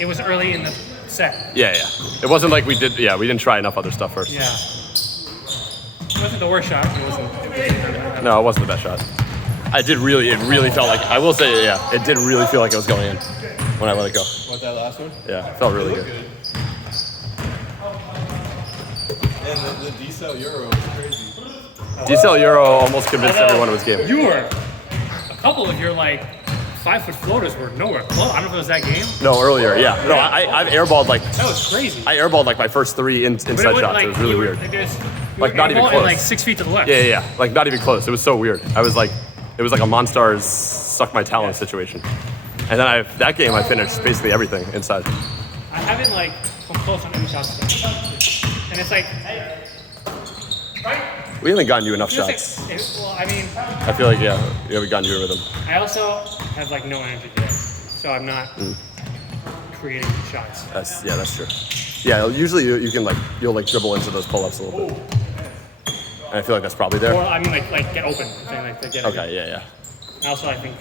it was early in the set. Yeah. It wasn't like we didn't try enough other stuff first. Yeah. It wasn't the worst shot. It wasn't. No, it wasn't the best shot. It really felt like, I will say, it did really feel like it was going in when I let it go. What, that last one? Yeah, it felt really good. And the D-Cell Euro was crazy. D-Cell Euro almost convinced everyone it was game. You were, a couple of your 5-foot floaters were nowhere close. I don't know if it was that game. No, earlier, yeah. No, I've airballed That was crazy. I airballed my first 3 inside shots. It was really weird. Not even close. And 6 feet to the left. Yeah. Like not even close. It was so weird. It was like a Monstars suck my talent situation. And then that game I finished basically everything inside. I haven't come close on any shots. And it's We haven't gotten you enough shots. I feel like we've gotten you a rhythm. I also have no energy today, so I'm not creating shots. That's true. Yeah, usually you can you'll dribble into those pull-ups a little bit. And I feel like that's probably there. Or get open. I'm saying to get okay, yeah. And also I think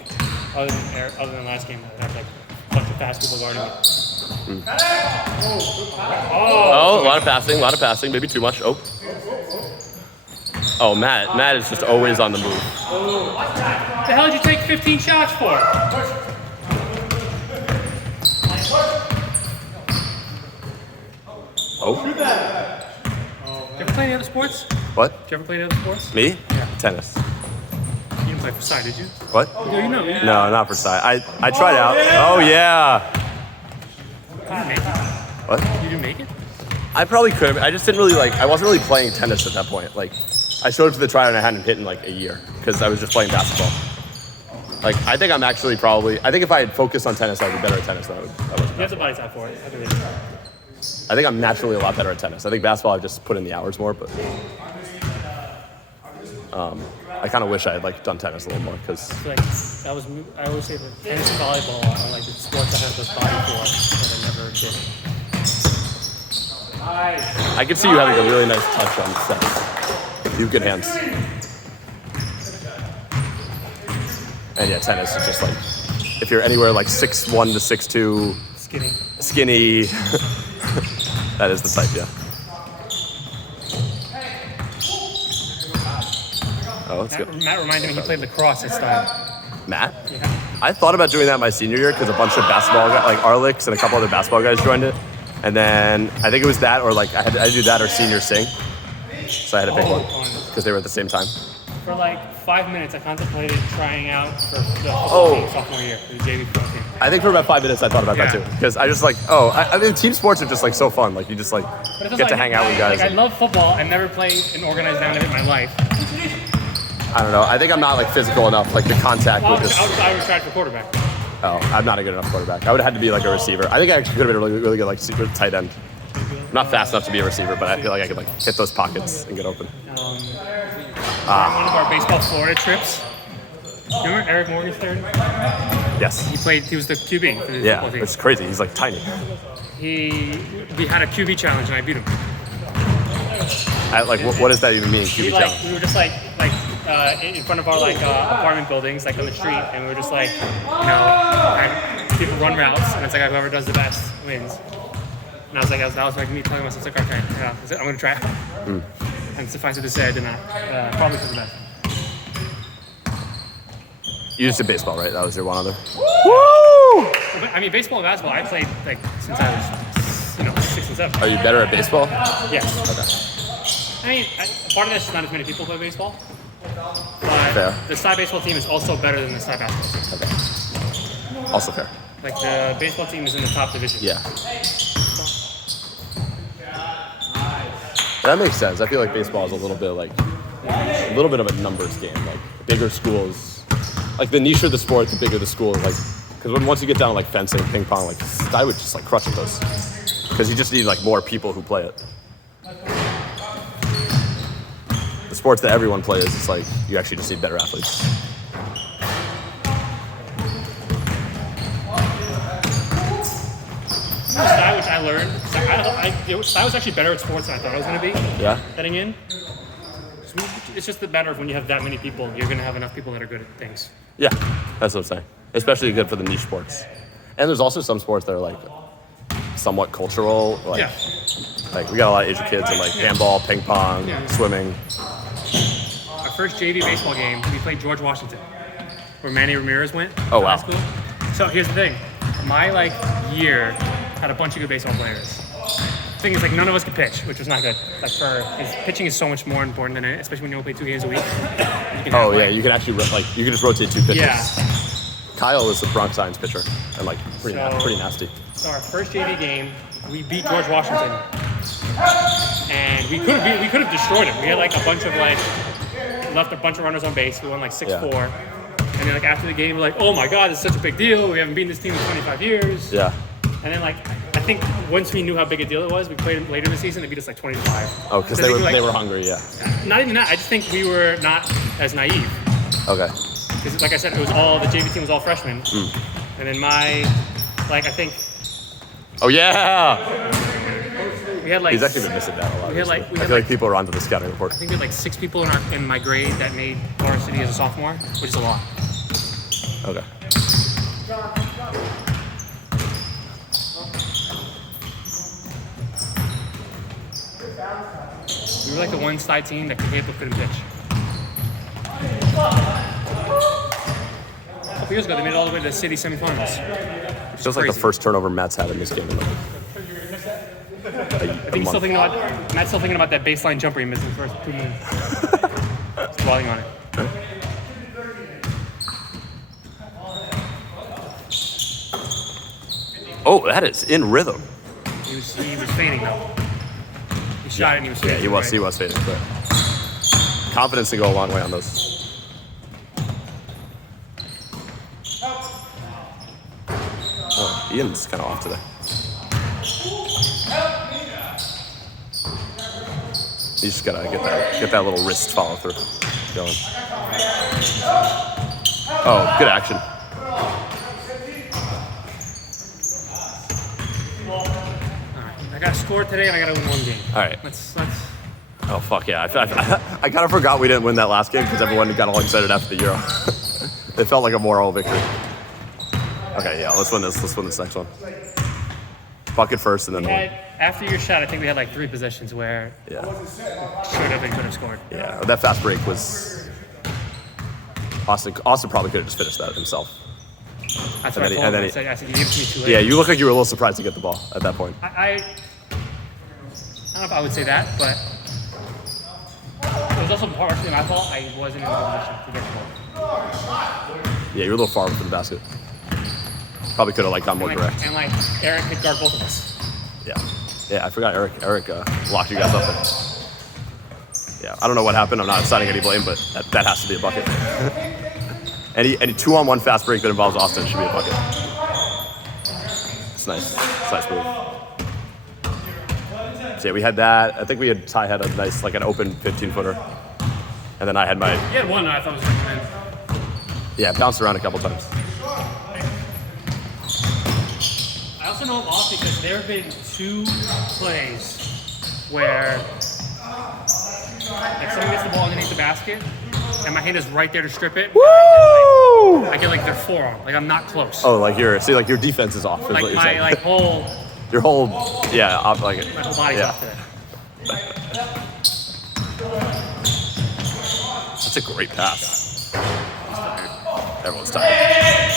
other than last game, I have a bunch of fast people guarding me. Oh, a lot of passing, maybe too much. Oh, Matt is just always on the move. What the hell did you take 15 shots for? Did you ever play any other sports? What? Did you ever play any other sports? Me? Yeah. Tennis. You didn't play for side, did you? What? No, you know. No, not for side. I tried out. Oh, yeah. You didn't make it. What? You didn't make it? I probably could have. I just didn't really I wasn't really playing tennis at that point. I showed up to the tryout and I hadn't hit in a year because I was just playing basketball. I think I'm actually I think if I had focused on tennis, I would be better at tennis than I was. You have the body type for it. I believe. I think I'm naturally a lot better at tennis. I think basketball I've just put in the hours more, but I kind of wish I had done tennis a little more because I always say that tennis and volleyball are the sports I have the body for that I never did. I can see you having a really nice touch on sets. You have good hands. And yeah, tennis is just if you're anywhere 6'1" to 6'2", skinny, that is the type, yeah. Oh, that's good. Matt reminded me he played lacrosse this time. Matt? Yeah. I thought about doing that my senior year because a bunch of basketball guys, Arlix and a couple other basketball guys joined it. And then I think it was that or I had to do that or senior sing. So I had to pick one because they were at the same time. For 5 minutes, I contemplated trying out for the football team sophomore year, the JV football team. I think for about 5 minutes I thought about that too. Because I just I mean team sports are just so fun. You just get to hang out with guys. I love football. I never played an organized down in my life. I don't know. I think I'm not physical enough. The contact would just. I would try for quarterback. Oh, I'm not a good enough quarterback. I would have had to be a receiver. I think I could have been a really good super tight end. I'm not fast enough to be a receiver, but I feel like I could hit those pockets and get open. One of our baseball Florida trips. Remember Eric Morgenstern? Yes. He was the QB for the football team. Which is crazy. He's tiny. We had a QB challenge and I beat him. What does that even mean? QB challenge? We were just in front of our apartment buildings, on the street, and we were just people run routes, and it's whoever does the best wins. And I was me telling myself, okay, yeah, I'm gonna try it. And suffice it to say, I did not. Probably for the best. You just did baseball, right? That was your one other. Woo! I mean, baseball and basketball, I played since I was 6 and 7. Are you better at baseball? Yes. Okay. I mean, part of this is not as many people play baseball. But fair. The side baseball team is also better than the side basketball team. Okay. Also fair. The baseball team is in the top division. Yeah. That makes sense. I feel like baseball is a little bit of a numbers game. Bigger schools, the niche of the sport, the bigger the school. Because once you get down to fencing, ping pong, I would just crush at those. Because you just need more people who play it. The sports that everyone plays, it's you actually just need better athletes. Style, which I learned, I was actually better at sports than I thought I was going to be. Yeah. Heading in. It's just the matter of when you have that many people, you're going to have enough people that are good at things. Yeah, that's what I'm saying. Especially good for the niche sports. And there's also some sports that are somewhat cultural. Like, Yeah. like we got a lot of Asian kids in like handball, ping pong, Yeah. swimming. Our first JV baseball game, we played George Washington, where Manny Ramirez went. Oh, to wow. high school. So here's the thing, my like year had a bunch of good baseball players. The thing is, like, none of us could pitch, which was not good. Like, pitching is so much more important than it, especially when you only play 2 games a week. You can Oh have, yeah, like- you can actually you can just rotate 2 pitchers. Yeah. Kyle was the Bronx Science pitcher and like pretty So- pretty nasty. So our first JV game, we beat George Washington, and we could have destroyed him. We had like a bunch of left a bunch of runners on base. We won like 6-4, and then like after the game, we're like, oh my god, it's such a big deal. We haven't beaten this team in 25 years. Yeah. And then like I think once we knew how big a deal it was, we played them later in the season. They beat us like 20-5. Oh, because So they were like- they were hungry. Yeah. Not even that. I just think we were not as naive. Okay. Because like I said, it was all the JV team was all freshmen, and then I think Oh yeah. we had like He's actually been missing that a lot. we had, like- recently. we I had, feel like like- people are onto the scouting report. I think we had like 6 people in my grade that made varsity as a sophomore, which is a lot. Okay. We were like the one side team that could hit but couldn't pitch. A couple years ago, they made it all the way to the city semifinals. Feels like the crazy. first turnover Matt's had in this game. I think he's still thinking about Matt's still thinking about that baseline jumper he missed in the first 2 minutes. Just dwelling on it. Oh, that is in rhythm. He was feigning though. He shot it and he was feigning. He was right? fading, but confidence to go a long way on those. Oh, Ian's kind of off today. You just gotta get that little wrist follow through going. Oh, good action. I got to score today and I got to win one game. All right. Let's. Oh fuck yeah! I kind of forgot we didn't win that last game because everyone got all excited after the Euro. It felt like a moral victory. Okay, yeah, let's win this. Let's win this next one. Bucket first and then We win. had, after your shot, I think we had like 3 possessions where Yeah, should have and could have scored. yeah. That fast break was. Austin probably could have just finished that himself. That's And what I then he- told and him. then I said, you gave it to me too late. Yeah, you look like you were a little surprised to get the ball at that point. I don't know if I would say that, but it was also partially my fault. I wasn't in the position to get the ball. Yeah, you were a little far from the basket. Probably could have like gone more direct. And like Eric could guard both of us. Yeah, yeah. I forgot Eric locked you guys up there. Yeah, I don't know what happened. I'm not assigning any blame, but that has to be a bucket. any 2-on-1 fast break that involves Austin should be a bucket. It's nice. It's a nice move. So yeah, we had that. I think Ty had a nice, like an open 15-footer. And then I had my, He had one that I thought was going to win. yeah, bounced around a couple times. I also know I'm off because there have been 2 plays where like someone gets the ball underneath the basket and my hand is right there to strip it. Woo! I get like their forearm. Like I'm not close. Oh, like your defense is off, is like what you're my saying. like whole Your whole, yeah, like it. my whole body's Yeah. off today. That's a great pass. Everyone's tired.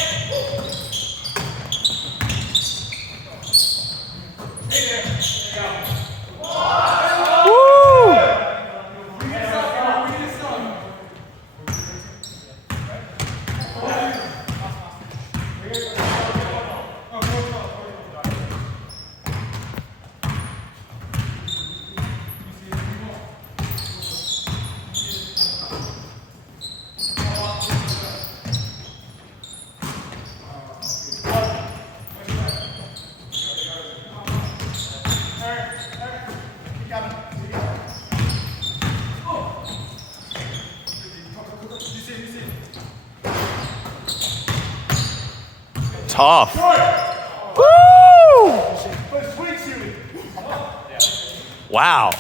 Tough. Woo! Wow.